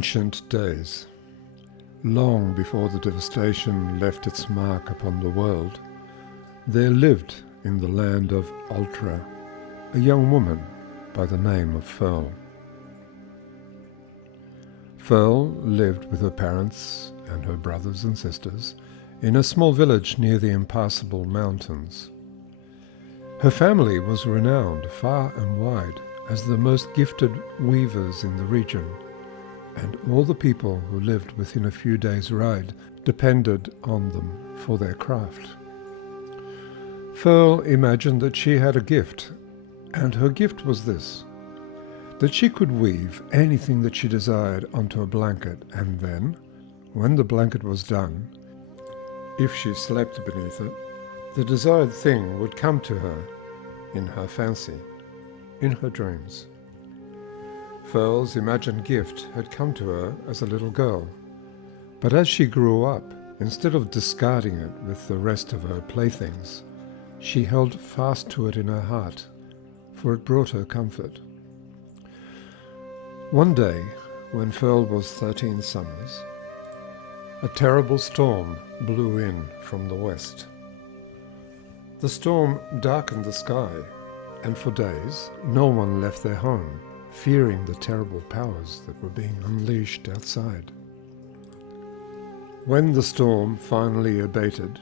ancient days, long before the devastation left its mark upon the world, there lived in the land of Ultra a young woman by the name of Fearl. Fearl lived with her parents and her brothers and sisters in a small village near the impassable mountains. Her family was renowned far and wide as the most gifted weavers in the region, and all the people who lived within a few days' ride depended on them for their craft. Fearl imagined that she had a gift, and her gift was this: that she could weave anything that she desired onto a blanket, and then, when the blanket was done, if she slept beneath it, the desired thing would come to her in her fancy, in her dreams. Fearl's imagined gift had come to her as a little girl, but as she grew up, instead of discarding it with the rest of her playthings, she held fast to it in her heart, for it brought her comfort. One day, when Fearl was 13 summers, a terrible storm blew in from the west. The storm darkened the sky, and for days no one left their home, fearing the terrible powers that were being unleashed outside. When the storm finally abated,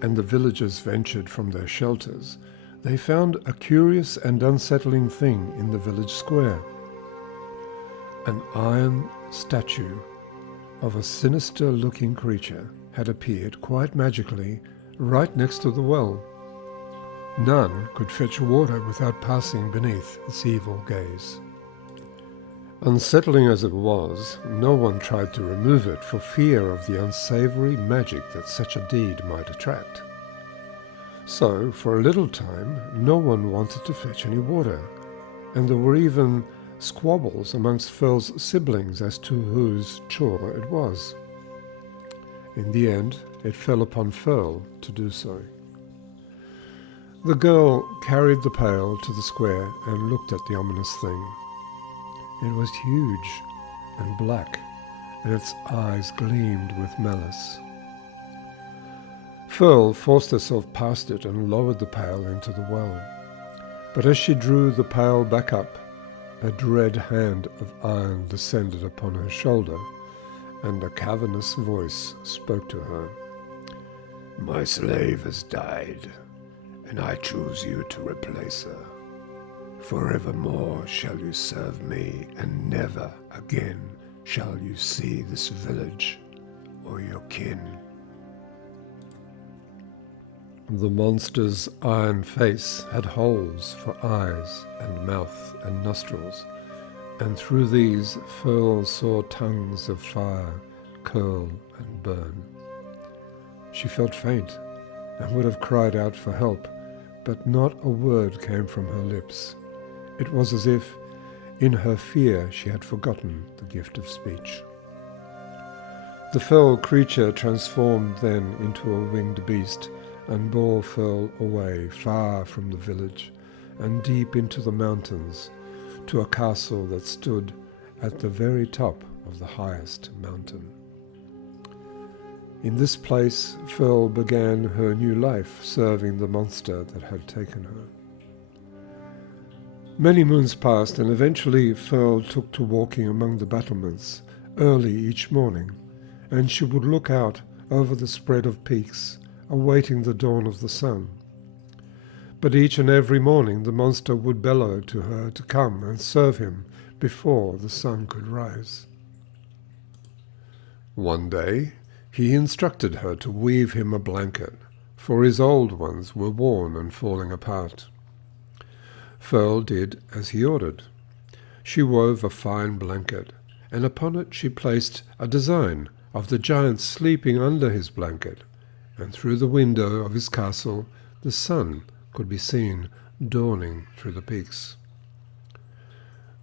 and the villagers ventured from their shelters, they found a curious and unsettling thing in the village square. An iron statue of a sinister-looking creature had appeared quite magically right next to the well. None could fetch water without passing beneath its evil gaze. Unsettling as it was, no one tried to remove it for fear of the unsavory magic that such a deed might attract. So, for a little time, no one wanted to fetch any water, and there were even squabbles amongst Fearl's siblings as to whose chore it was. In the end, it fell upon Fearl to do so. The girl carried the pail to the square and looked at the ominous thing. It was huge and black, and its eyes gleamed with malice. Fearl forced herself past it and lowered the pail into the well. But as she drew the pail back up, a dread hand of iron descended upon her shoulder, and a cavernous voice spoke to her. "My slave has died, and I choose you to replace her. Forevermore shall you serve me, and never again shall you see this village or your kin." The monster's iron face had holes for eyes and mouth and nostrils, and through these Fearl saw tongues of fire curl and burn. She felt faint and would have cried out for help, but not a word came from her lips. It was as if, in her fear, she had forgotten the gift of speech. The fell creature transformed then into a winged beast and bore Fearl away far from the village and deep into the mountains to a castle that stood at the very top of the highest mountain. In this place, Fearl began her new life serving the monster that had taken her. Many moons passed, and eventually Fearl took to walking among the battlements early each morning, and she would look out over the spread of peaks, awaiting the dawn of the sun. But each and every morning the monster would bellow to her to come and serve him before the sun could rise. One day he instructed her to weave him a blanket, for his old ones were worn and falling apart. Fearl did as he ordered. She wove a fine blanket, and upon it she placed a design of the giant sleeping under his blanket, and through the window of his castle the sun could be seen dawning through the peaks.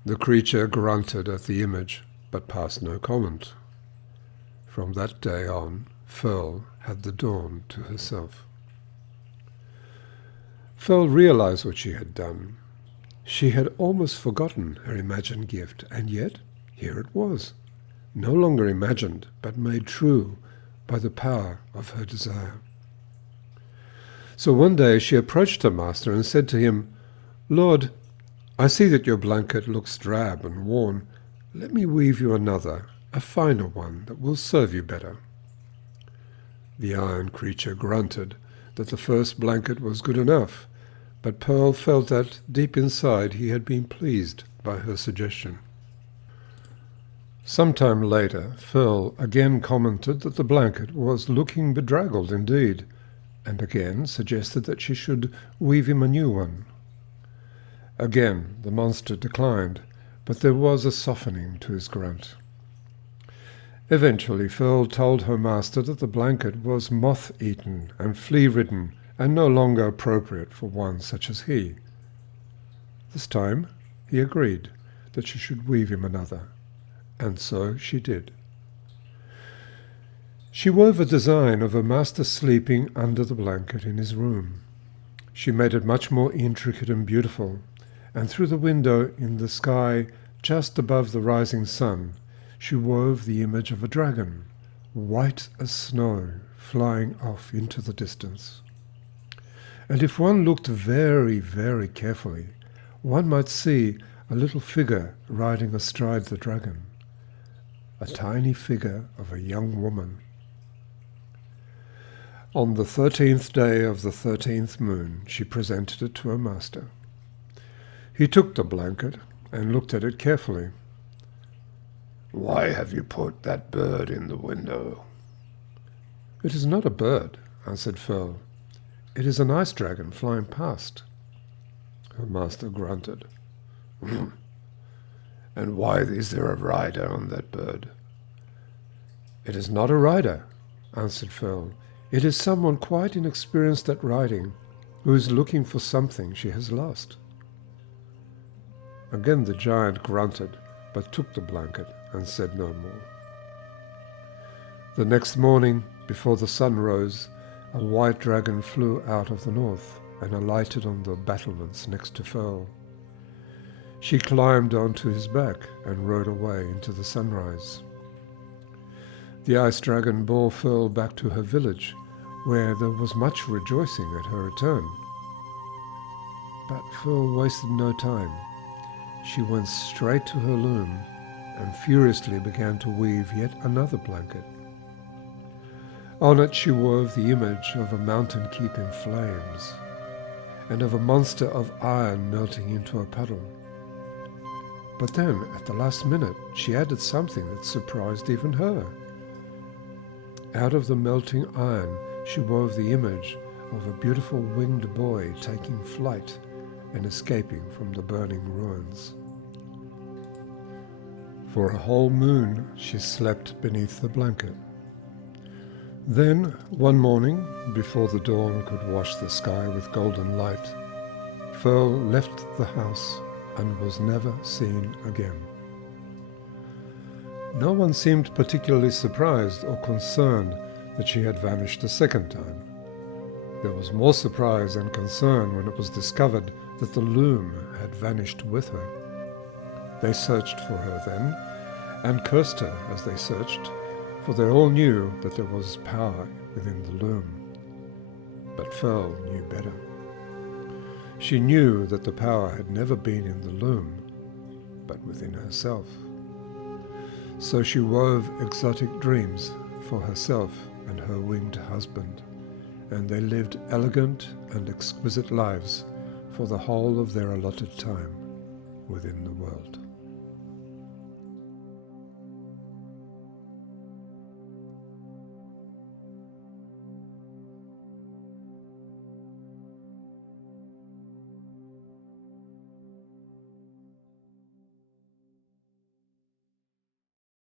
The creature grunted at the image, but passed no comment. From that day on, Fearl had the dawn to herself. Fearl realized what she had done. She had almost forgotten her imagined gift, and yet here it was. no longer imagined, but made true by the power of her desire. So one day she approached her master and said to him, "Lord, I see that your blanket looks drab and worn. Let me weave you another, a finer one that will serve you better." The iron creature grunted that the first blanket was good enough, but Pearl felt that, deep inside, he had been pleased by her suggestion. Some time later, Pearl again commented that the blanket was looking bedraggled indeed, and again suggested that she should weave him a new one. Again the monster declined, but there was a softening to his grunt. Eventually Pearl told her master that the blanket was moth-eaten and flea-ridden and no longer appropriate for one such as he. This time he agreed that she should weave him another, and so she did. She wove a design of her master sleeping under the blanket in his room. She made it much more intricate and beautiful, and through the window in the sky just above the rising sun, she wove the image of a dragon, white as snow, flying off into the distance. And if one looked very, very carefully, one might see a little figure riding astride the dragon, a tiny figure of a young woman. On the 13th day of the 13th moon, she presented it to her master. He took the blanket and looked at it carefully. "Why have you put that bird in the window?" "It is not a bird," answered Pearl. "It is an ice dragon flying past." Her master grunted. "And why is there a rider on that bird?" "It is not a rider," answered Pearl. "It is someone quite inexperienced at riding, who is looking for something she has lost." Again the giant grunted, but took the blanket and said no more. The next morning, before the sun rose, a white dragon flew out of the north and alighted on the battlements next to Pearl. She climbed onto his back and rode away into the sunrise. The ice dragon bore Pearl back to her village, where there was much rejoicing at her return. But Pearl wasted no time. She went straight to her loom and furiously began to weave yet another blanket. On it she wove the image of a mountain keep in flames, and of a monster of iron melting into a puddle. But then, at the last minute, she added something that surprised even her. Out of the melting iron, she wove the image of a beautiful winged boy taking flight and escaping from the burning ruins. For a whole moon she slept beneath the blanket. Then, one morning, before the dawn could wash the sky with golden light, Pearl left the house and was never seen again. No one seemed particularly surprised or concerned that she had vanished a second time. There was more surprise and concern when it was discovered that the loom had vanished with her. They searched for her then, and cursed her as they searched, for they all knew that there was power within the loom. But Pearl knew better. She knew that the power had never been in the loom, but within herself. So she wove exotic dreams for herself and her winged husband, and they lived elegant and exquisite lives for the whole of their allotted time within the world.